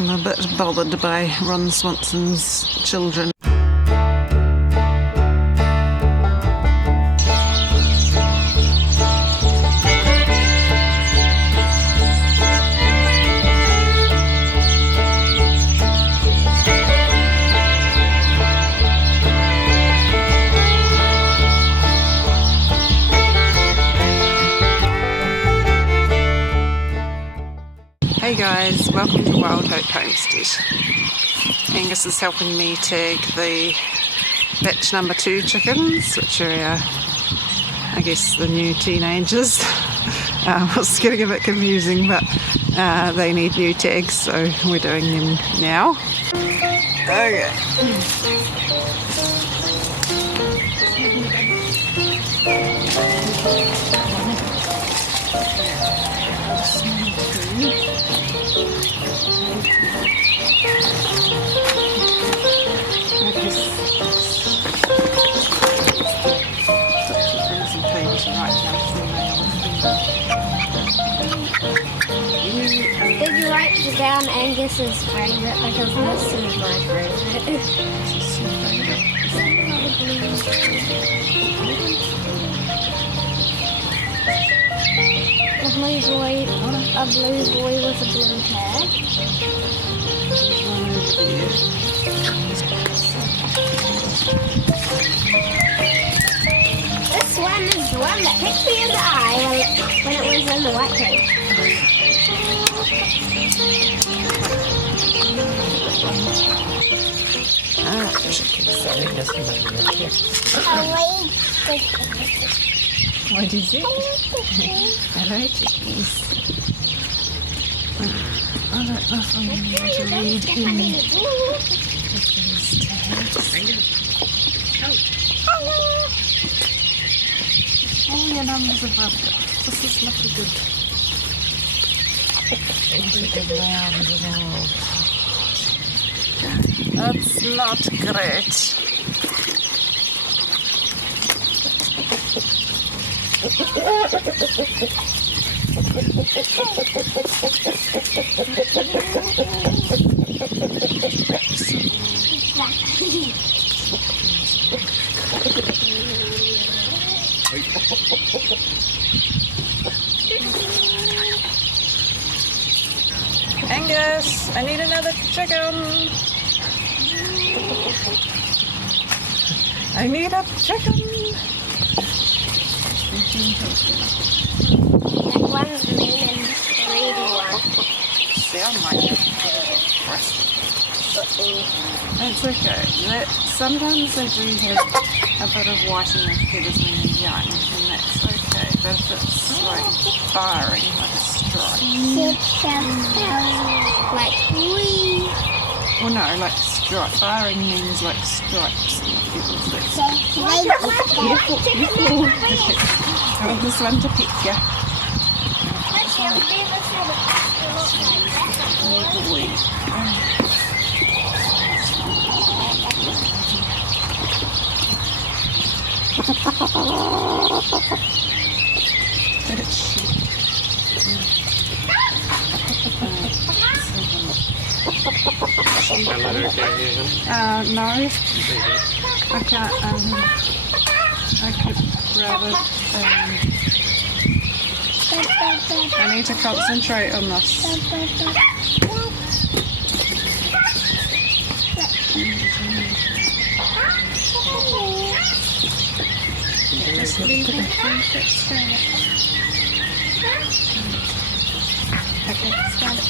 I'm a bit bothered by Ron Swanson's children. Hey guys, welcome to Wild Hope Homestead. Angus is helping me tag the batch number 2 chickens, which are our, I guess, the new teenagers. It's getting a bit confusing, but they need new tags, so we're doing them now. Okay. Did you write down Angus's favourite? Because this is my favourite. A blue boy with a blue tag. This one is the one that picked me in the eye when it was in the white cage. What is it? Hello chickies. I don't know if I'm going to read him with these tags. Oh, your numbers are rubbed off. This is not good. That's not great. Angus, I need another chicken. I need a chicken. That one's mean and greedy one. Sound like it. It's okay. Sometimes they do have a bit of white in their feathers when they're young, and that's okay. But if it's like firing, like a stripe. Like wee. Well, no, like stripe. Firing means like stripes in the feathers. That's I want this one to pick ya. No, I can't. I could rather. I need to concentrate on this. Just leave it stand up. Okay, stand up.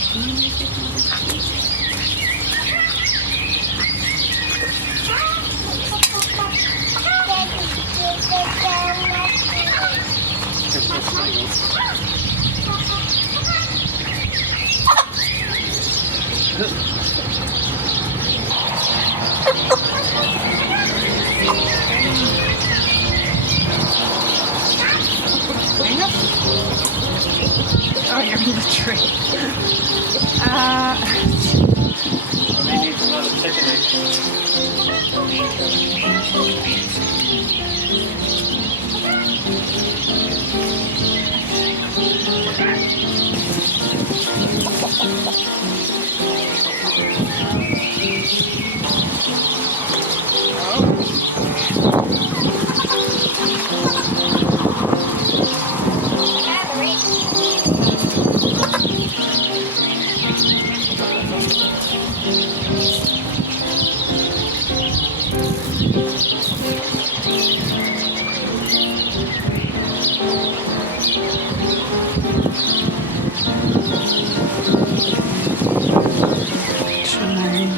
Oh, you're in the tree. They need another chicken egg. Trying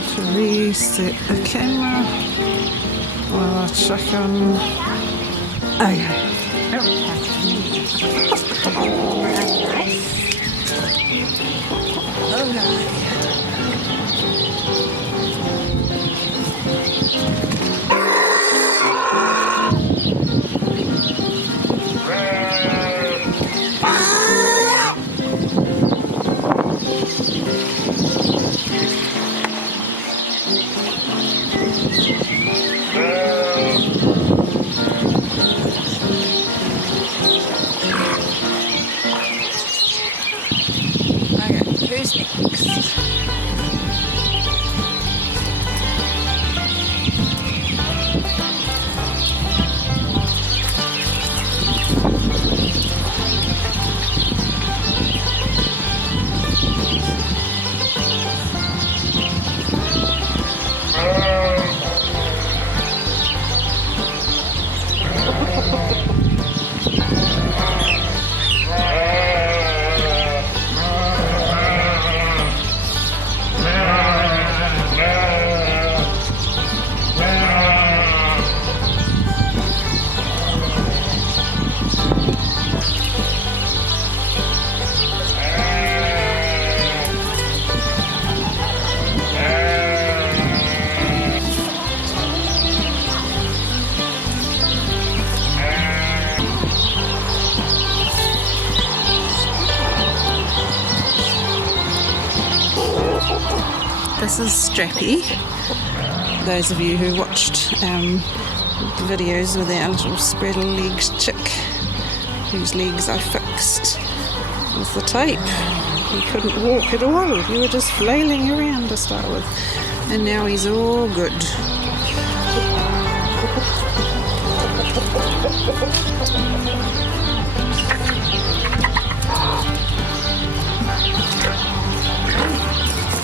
to reset the camera while I check on. Okay. Who's next? This is Strappy. Those of you who watched the videos with our little spread-legged chick, whose legs I fixed with the tape. He couldn't walk at all. He was just flailing around to start with. And now he's all good.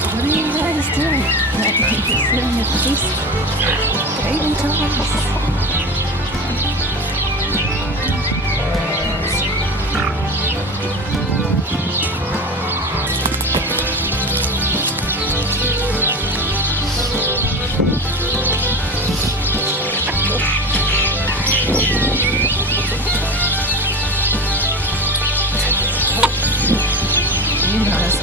What are you guys doing? Sitting at this baby toys. You guys,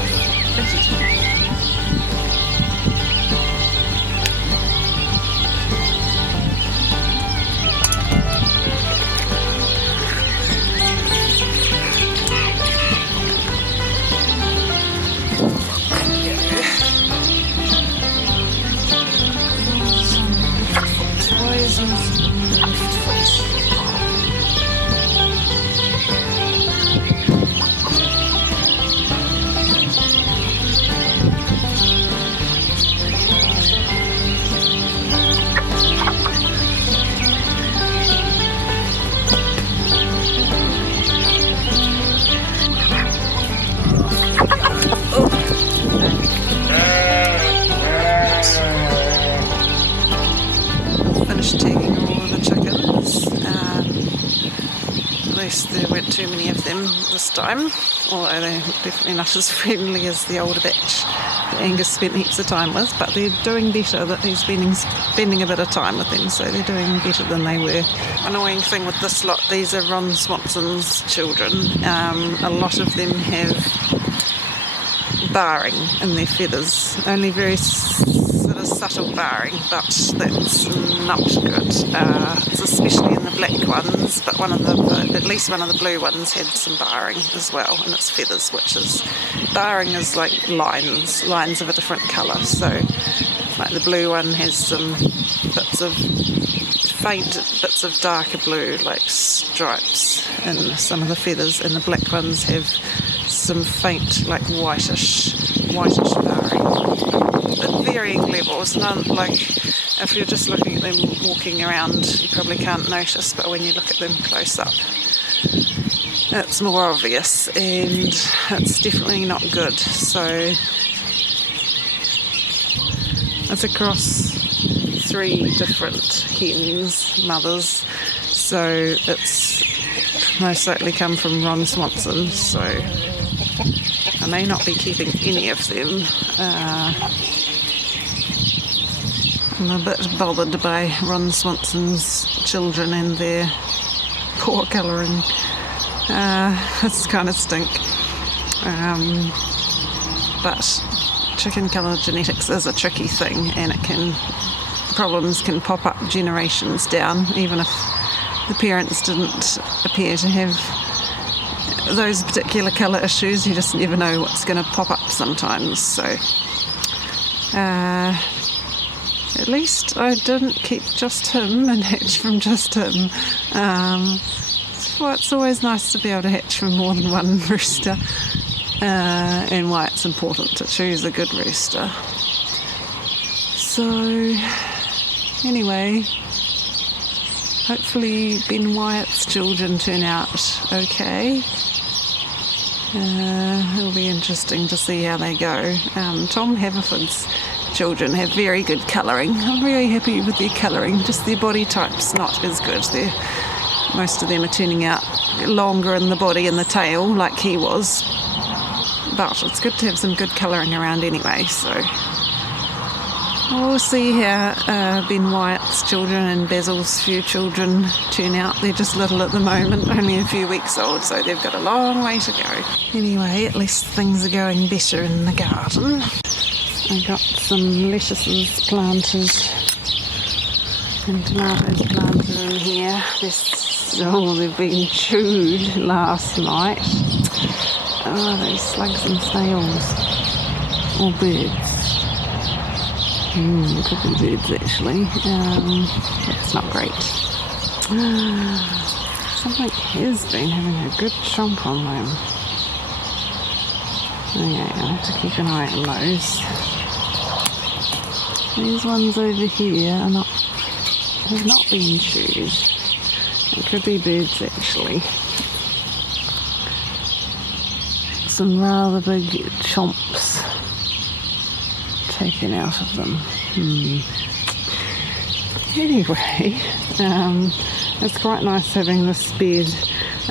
taking all of the chickens. At least there weren't too many of them this time, although they're definitely not as friendly as the older batch that Angus spent heaps of time with, but they're doing better. That he's spending a bit of time with them, so they're doing better than they were. Annoying thing with this lot, these are Ron Swanson's children. A lot of them have barring in their feathers, only very sort of subtle barring, but that's not good. It's especially in the black ones, but at least one of the blue ones had some barring as well in its feathers, which is, barring is like lines of a different colour, so like the blue one has some faint bits of darker blue, like stripes in some of the feathers, and the black ones have some faint, like whitish barring, at varying levels. None, like if you're just looking at them walking around, you probably can't notice, but when you look at them close up, it's more obvious, and it's definitely not good. So It's across 3 different hens, mothers, so it's most likely come from Ron Swanson, so I may not be keeping any of them. I'm a bit bothered by Ron Swanson's children and their poor colouring. It's kind of stink. But chicken colour genetics is a tricky thing, and problems can pop up generations down, even if the parents didn't appear to have those particular colour issues. You just never know what's going to pop up sometimes. So at least I didn't keep just him and hatch from just him. Well, it's always nice to be able to hatch from more than one rooster, and why it's important to choose a good rooster. So anyway, hopefully Ben Wyatt's children turn out okay. It'll be interesting to see how they go. Tom Haverford's children have very good colouring. I'm very happy with their colouring, just their body type's not as good. Most of them are turning out longer in the body and the tail, like he was. But it's good to have some good colouring around anyway, so we'll see how Ben Wyatt's children and Basil's few children turn out. They're just little at the moment, only a few weeks old, so they've got a long way to go. Anyway, at least things are going better in the garden. I've got some lettuces planted and tomatoes planted in here. They've been chewed last night. Oh, those slugs and snails. Or birds. Could be birds actually. That's not great. Something has been having a good chomp on them. Okay, I'll have to keep an eye on those. These ones over here have not been chewed. It could be birds actually. Some rather big chomps taken out of them. Anyway, it's quite nice having this bed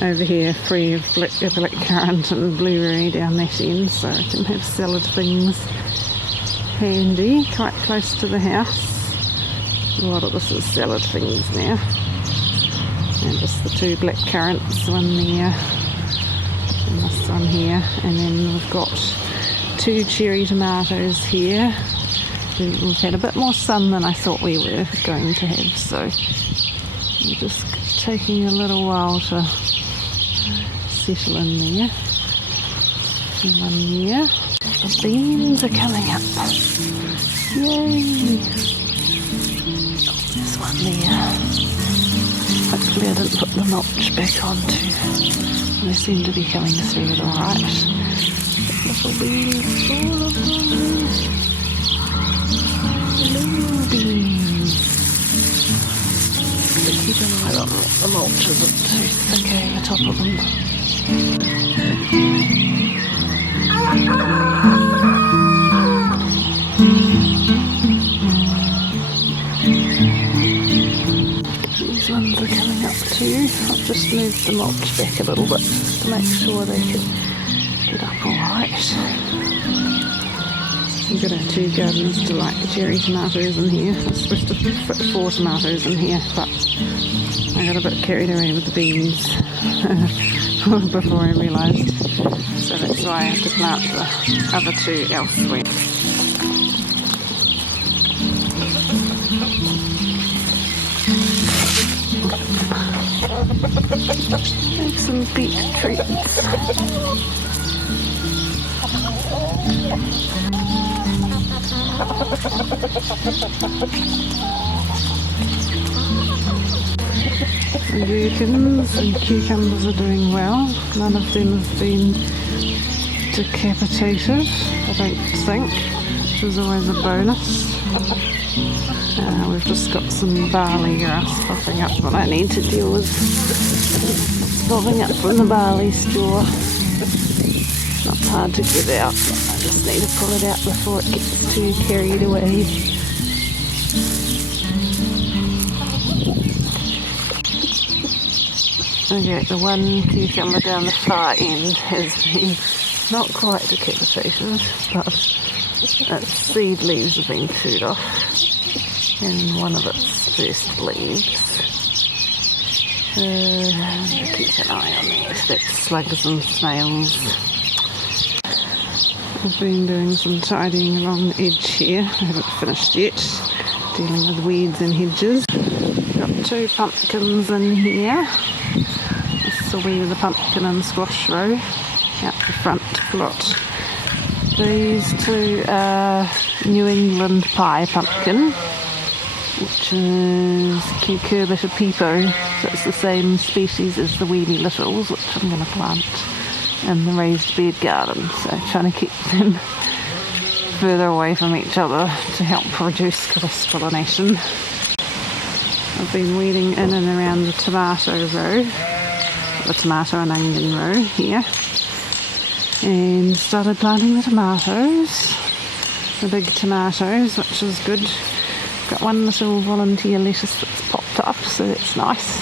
over here free of blackcurrant and blueberry down that end, so I can have salad things handy, quite close to the house. A lot of this is salad things now. And just the 2 blackcurrants, one there and this one here, and then we've got 2 cherry tomatoes here. We've had a bit more sun than I thought we were going to have, so we're just taking a little while to settle in there. And one here. The beans are coming up. Yay! There's one there. Hopefully I didn't put the mulch back on too. They seem to be coming through it alright. Little beans, all of them. Little beans. But keep an eye on the mulch isn't too thick over top of them. These ones are coming up too. I've just moved the mulch back a little bit just to make sure they can get up alright. We've got our 2 gardens to like the cherry tomatoes in here. It's supposed to fit 4 tomatoes in here, but I got a bit carried away with the beans before I realised. So that's why I have to plant the other 2 elsewhere. And some beet treats. Gherkins and cucumbers are doing well. None of them have been decapitated, I don't think, which is always a bonus. We've just got some barley grass popping up that I need to deal with. Popping up from the barley straw. Not hard to get out, but I just need to pull it out before it gets too carried away Okay, the one cucumber down the far end has been not quite decapitated, but its seed leaves have been chewed off, and one of its first leaves. Keep an eye on it if that's slugs and snails. I've been doing some tidying along the edge here. I haven't finished yet, dealing with weeds and hedges. Got 2 pumpkins in here. This will be the pumpkin and squash row out the front plot. These 2 are New England pie pumpkin, which is Cucurbita pepo. So it's the same species as the weedy littles, which I'm going to plant in the raised bed garden. So trying to keep them further away from each other to help reduce cross-pollination. I've been weeding in and around the tomato row, the tomato and onion row here, and started planting the tomatoes, the big tomatoes, which is good. Got one little volunteer lettuce that's popped up, so that's nice.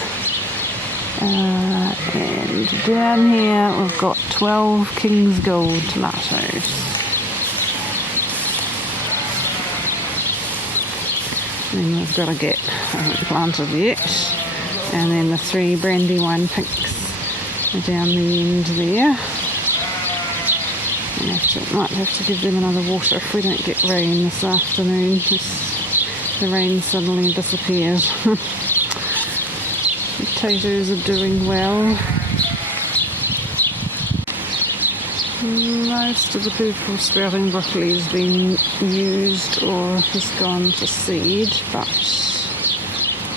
And down here we've got 12 King's Gold tomatoes. Then we've got a gap I haven't planted yet. And then the 3 Brandywine pinks are down the end there. Might have to give them another water if we don't get rain this afternoon. The rain suddenly disappears. Potatoes are doing well. Most of the purple sprouting broccoli has been used or has gone to seed, but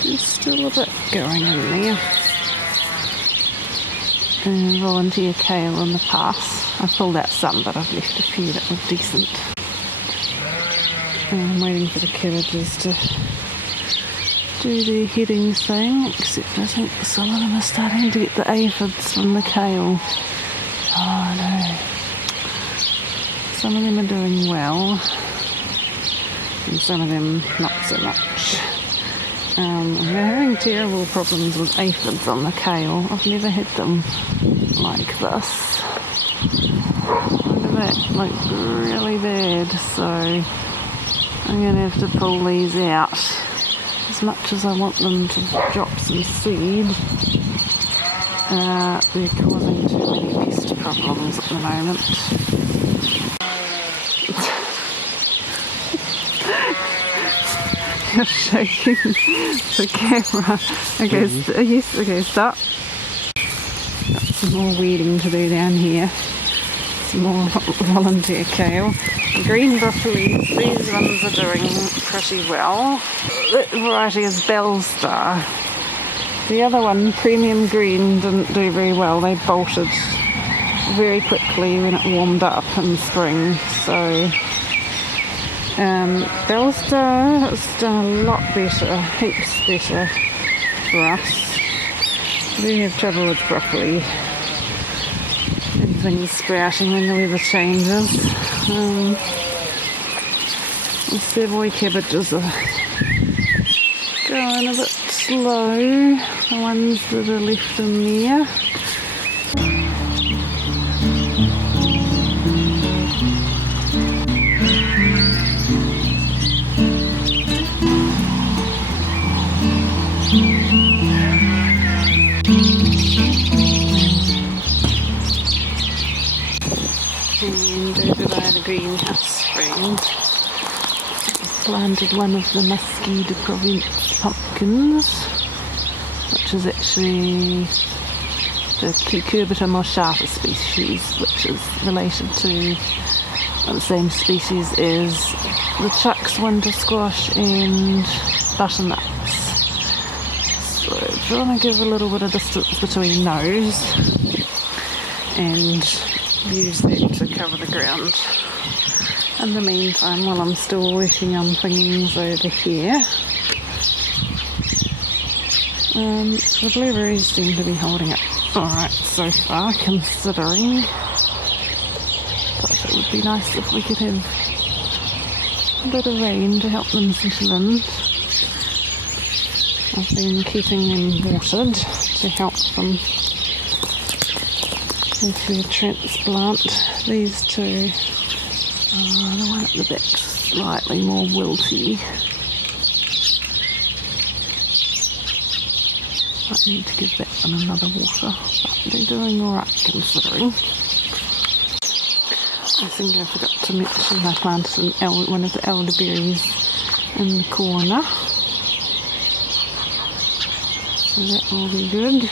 there's still a bit going in there. And volunteer kale in the pass. I pulled out some, but I've left a few that were decent. And I'm waiting for the cabbages to do their heading thing, except I think some of them are starting to get the aphids from the kale. Oh no. Some of them are doing well, and some of them not so much. We're having terrible problems with aphids on the kale. I've never had them like this. Look at that, like really bad. So I'm going to have to pull these out. As much as I want them to drop some seed, they're causing too many pest problems at the moment. You're shaking the camera. Okay, yes, okay, stop. Got some more weeding to do down here. Some more volunteer kale. Green broccolis, these ones are doing pretty well. That variety is Bellstar. The other one, Premium Green, didn't do very well. They bolted very quickly when it warmed up in spring. So Bellstar has done a lot better, heaps better for us. We have trouble with broccoli and things sprouting when the weather changes. The Savoy cabbages are going a bit slow, the ones that are left in there. And over by the greenhouse spring, I planted one of the Muskie de Provence pumpkins, which is actually the Cucurbita moschata species, which is related to the same species as the Chuck's winter squash and butternuts. So trying to give a little bit of distance between those and use that to cover the ground. In the meantime, while I'm still working on things over here, the blueberries seem to be holding up alright so far, considering, but it would be nice if we could have a bit of rain to help them settle in. I've been keeping them watered to help them with their transplant. These two, the one at the back's slightly more wilty. Might need to give that one another water, but they're doing alright considering. I think I forgot to mention I planted one of the elderberries in the corner, so that will be good.